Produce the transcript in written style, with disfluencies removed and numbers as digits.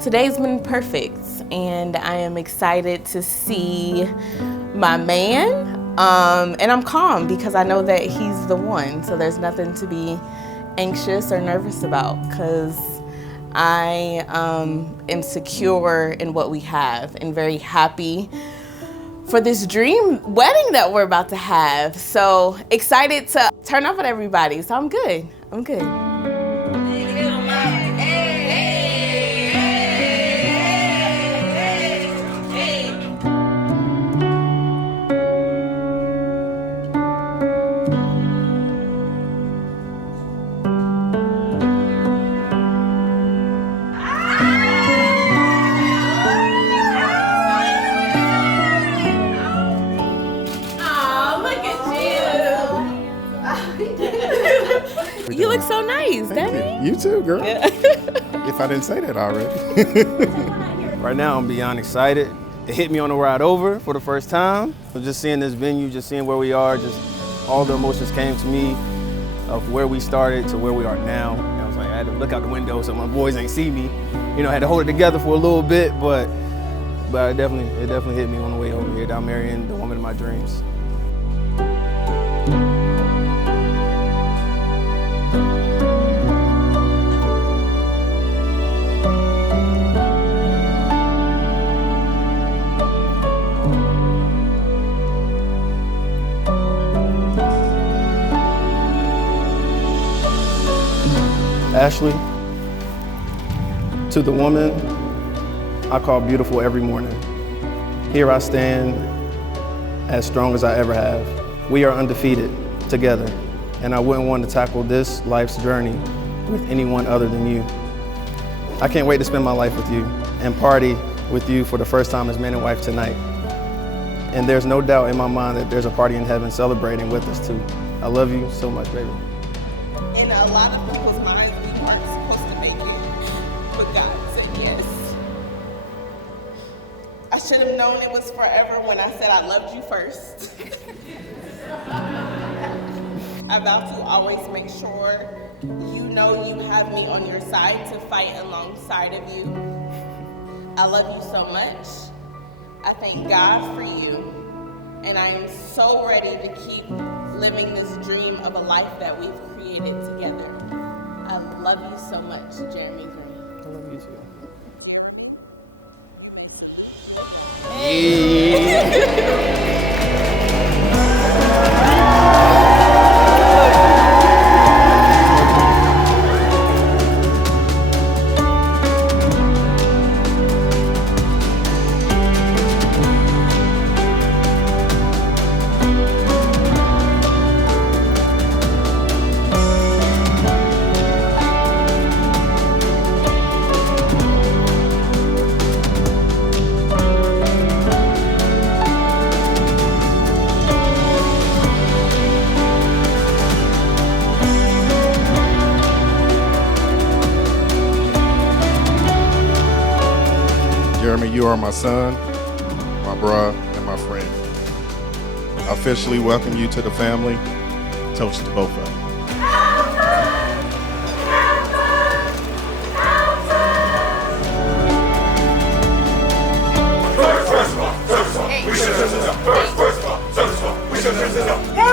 Today's been perfect, and I am excited to see my man. And I'm calm because I know that he's the one, so there's nothing to be anxious or nervous about because I am secure in what we have and very happy for this dream wedding that we're about to have. So excited to turn up with everybody, so I'm good. I'm good. You look so nice, Danny. You too, girl. Yeah. If I didn't say that already. Right now, I'm beyond excited. It hit me on the ride over for the first time. So just seeing this venue, just seeing where we are, just all the emotions came to me of where we started to where we are now. And I was like, I had to look out the window so my boys ain't see me. You know, I had to hold it together for a little bit, but it definitely hit me on the way over here, down marrying the woman of my dreams. Ashley, to the woman I call beautiful every morning, here I stand as strong as I ever have. We are undefeated together, and I wouldn't want to tackle this life's journey with anyone other than you. I can't wait to spend my life with you and party with you for the first time as man and wife tonight. And there's no doubt in my mind that there's a party in heaven celebrating with us too. I love you so much, baby. In a lot of people's minds, we weren't supposed to make it, but God said yes. I should have known it was forever when I said I loved you first. I vow to always make sure you know you have me on your side to fight alongside of you. I love you so much. I thank God for you. And I am so ready to keep living this dream of a life that we've created together. I love you so much, Jeremy Green. I love you too. Jeremy, you are my son, my bruh, and my friend. I officially welcome you to the family. Toast to both of them. First of all, we should have